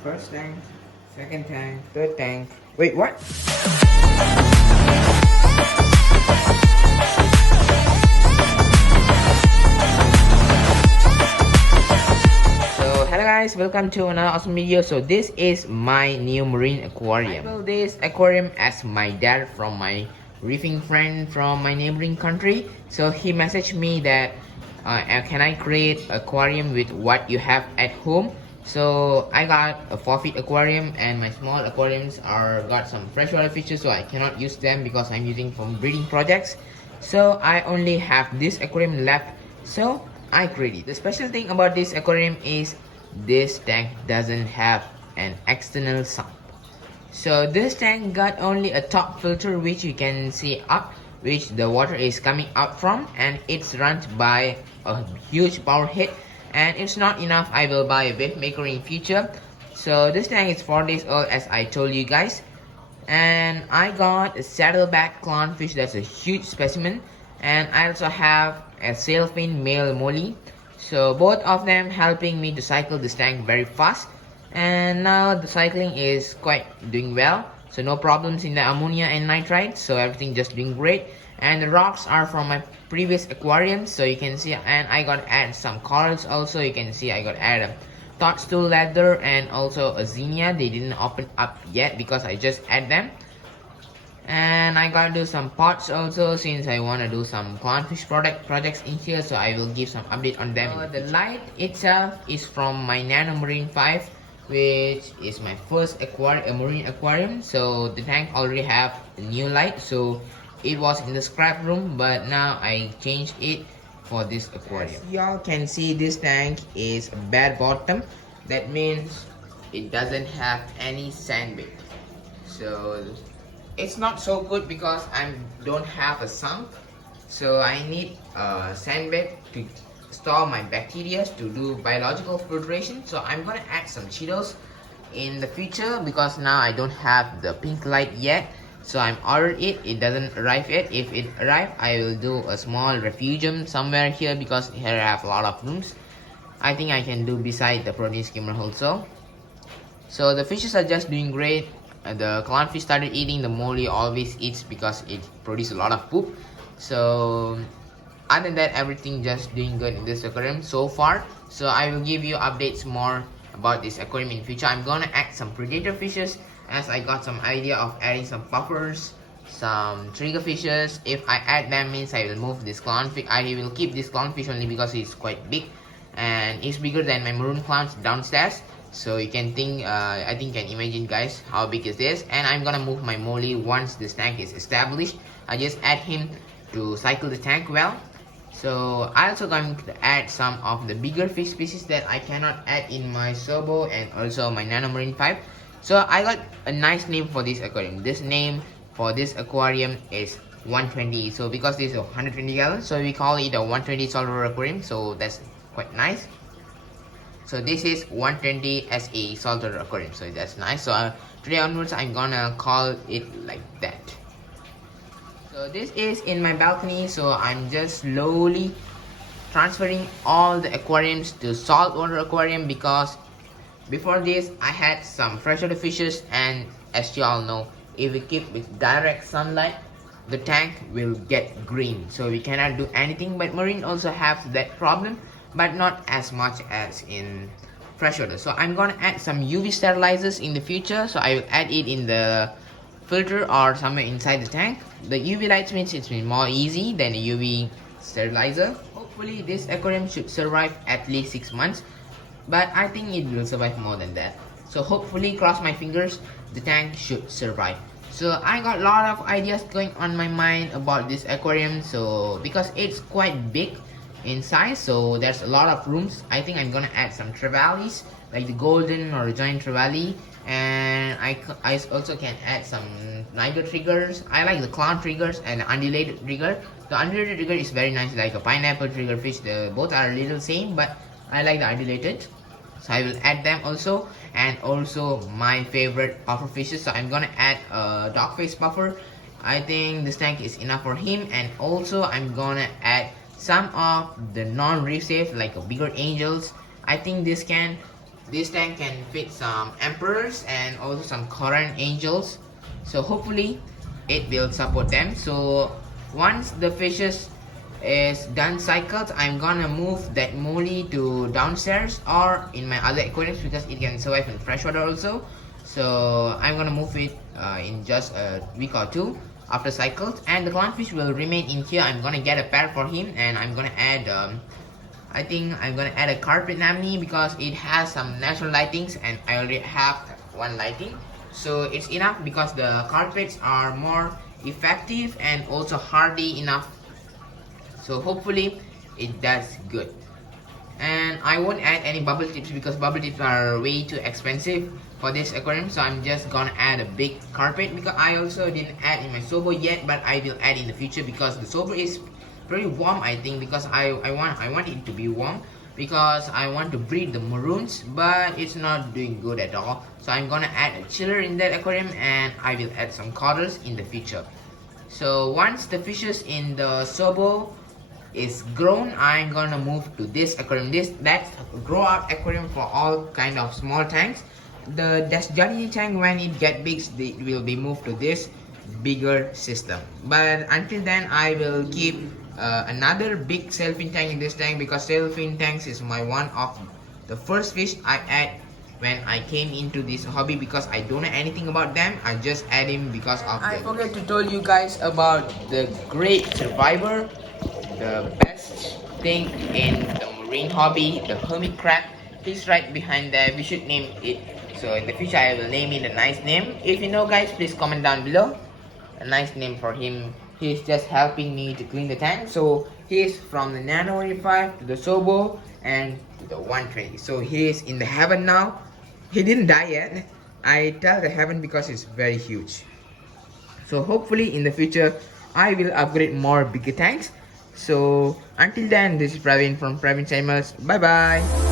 First tank, second tank, third tank. Wait, what? So hello guys, welcome to another awesome video. So this is my new marine aquarium. I built this aquarium as my dad from my reefing friend from my neighboring country. So he messaged me that can I create aquarium with what you have at home. So I got a 4 feet aquarium, and my small aquariums are got some freshwater fishes, so I cannot use them because I'm using from breeding projects. So I only have this aquarium left, so I created. The special thing about this aquarium is this tank doesn't have an external sump. So this tank got only a top filter which you can see up, which the water is coming out from, and it's run by a huge power head. And it's not enough, I will buy a wave maker in future. So this tank is 4 days old, as I told you guys. And I got a saddleback clownfish, that's a huge specimen. And I also have a sailfin male molly. So both of them helping me to cycle this tank very fast. And now the cycling is quite doing well. So no problems in the ammonia and nitrite. So everything just doing great. And the rocks are from my previous aquarium, so you can see. And I got add some corals also. You can see I got add a toadstool leather and also a zinnia. They didn't open up yet because I just add them. And I gotta do some pots also, since I want to do some clownfish projects in here, so I will give some update on them. The light itself is from my Nano Marine 5, which is my first marine aquarium. So the tank already have a new light, so it was in the scrap room, but now I changed it for this aquarium. Y'all can see this tank is bare bottom. That means it doesn't have any sandbag. So it's not so good because I don't have a sump. So I need a sandbag to store my bacteria to do biological filtration. So I'm gonna add some Cheetos in the future because now I don't have the pink light yet. So I'm ordered it, it doesn't arrive yet. If it arrives, I will do a small refugium somewhere here because here I have a lot of rooms. I think I can do beside the protein skimmer also. So the fishes are just doing great. The clownfish started eating. The molly always eats because it produces a lot of poop. So other than that, everything just doing good in this aquarium so far. So I will give you updates more about this aquarium in future. I'm gonna add some predator fishes, as I got some idea of adding some puffers, some trigger fishes. If I add them means I will move this clownfish. I will keep this clownfish only because it's quite big and it's bigger than my maroon clowns downstairs. So you can think, I think you can imagine guys how big is this. And I'm gonna move my molly once this tank is established. I just add him to cycle the tank well. So I also going to add some of the bigger fish species that I cannot add in my Serbo and also my Nano Marine 5. So I got a nice name for this aquarium. This name for this aquarium is 120. So because this is 120 gallons, so we call it a 120 saltwater aquarium. So that's quite nice. So this is 120 SE saltwater aquarium. So that's nice. So today onwards, I'm gonna call it like that. So this is in my balcony. So I'm just slowly transferring all the aquariums to saltwater aquarium because before this, I had some freshwater fishes, and as you all know, if we keep with direct sunlight, the tank will get green. So we cannot do anything. But marine also have that problem, but not as much as in freshwater. So I'm gonna add some UV sterilizers in the future. So I will add it in the filter or somewhere inside the tank. The UV lights means it's more easy than a UV sterilizer. Hopefully this aquarium should survive at least 6 months. But I think it will survive more than that. So hopefully, cross my fingers, the tank should survive. So I got a lot of ideas going on my mind about this aquarium. So because it's quite big in size, so there's a lot of rooms. I think I'm gonna add some trevallies, like the golden or the giant trevally. And I also can add some niger triggers. I like the clown triggers and the undulated trigger. The undulated trigger is very nice, like a pineapple trigger fish. Both are a little same, but I like the undulated. So I will add them also. And also my favorite puffer fishes. So I'm gonna add a dogface puffer. I think this tank is enough for him. And also I'm gonna add some of the non-reef safe, like bigger angels. I think this can this tank can fit some emperors and also some Korean angels. So hopefully it will support them. So once the fishes is done cycled, I'm gonna move that molly to downstairs or in my other aquariums because it can survive in freshwater also. So I'm gonna move it in just a week or two after cycled, and the clownfish will remain in here. I'm gonna get a pair for him, and I'm gonna add I think I'm gonna add a carpet anemone because it has some natural lightings and I already have one lighting, so it's enough because the carpets are more effective and also hardy enough. So hopefully it does good. And I won't add any bubble tips because bubble tips are way too expensive for this aquarium. So I'm just gonna add a big carpet because I also didn't add in my sobo yet, but I will add in the future because the sobo is pretty warm, I think, because I want it to be warm because I want to breed the maroons, but it's not doing good at all. So I'm gonna add a chiller in that aquarium and I will add some corals in the future. So once the fishes in the sobo is grown, I'm gonna move to this aquarium. That's grow out aquarium for all kind of small tanks. The Dasjani tank, when it get big, it will be moved to this bigger system. But until then, I will keep another big sailfin tank in this tank because sailfin tanks is one of the first fish I add when I came into this hobby because I don't know anything about them. I just add him because of I forget to tell you guys about the great survivor, the best thing in the marine hobby, the hermit crab. He's right behind there. We should name it. So in the future I will name it a nice name. If you know guys, please comment down below a nice name for him. He's just helping me to clean the tank. So he's from the Nano 85 to the Sobo and to the 120. So he's in the heaven now. He didn't die yet. I tell the heaven because it's very huge. So hopefully in the future I will upgrade more bigger tanks. So until then, this is Praveen from Praveen's. Bye bye.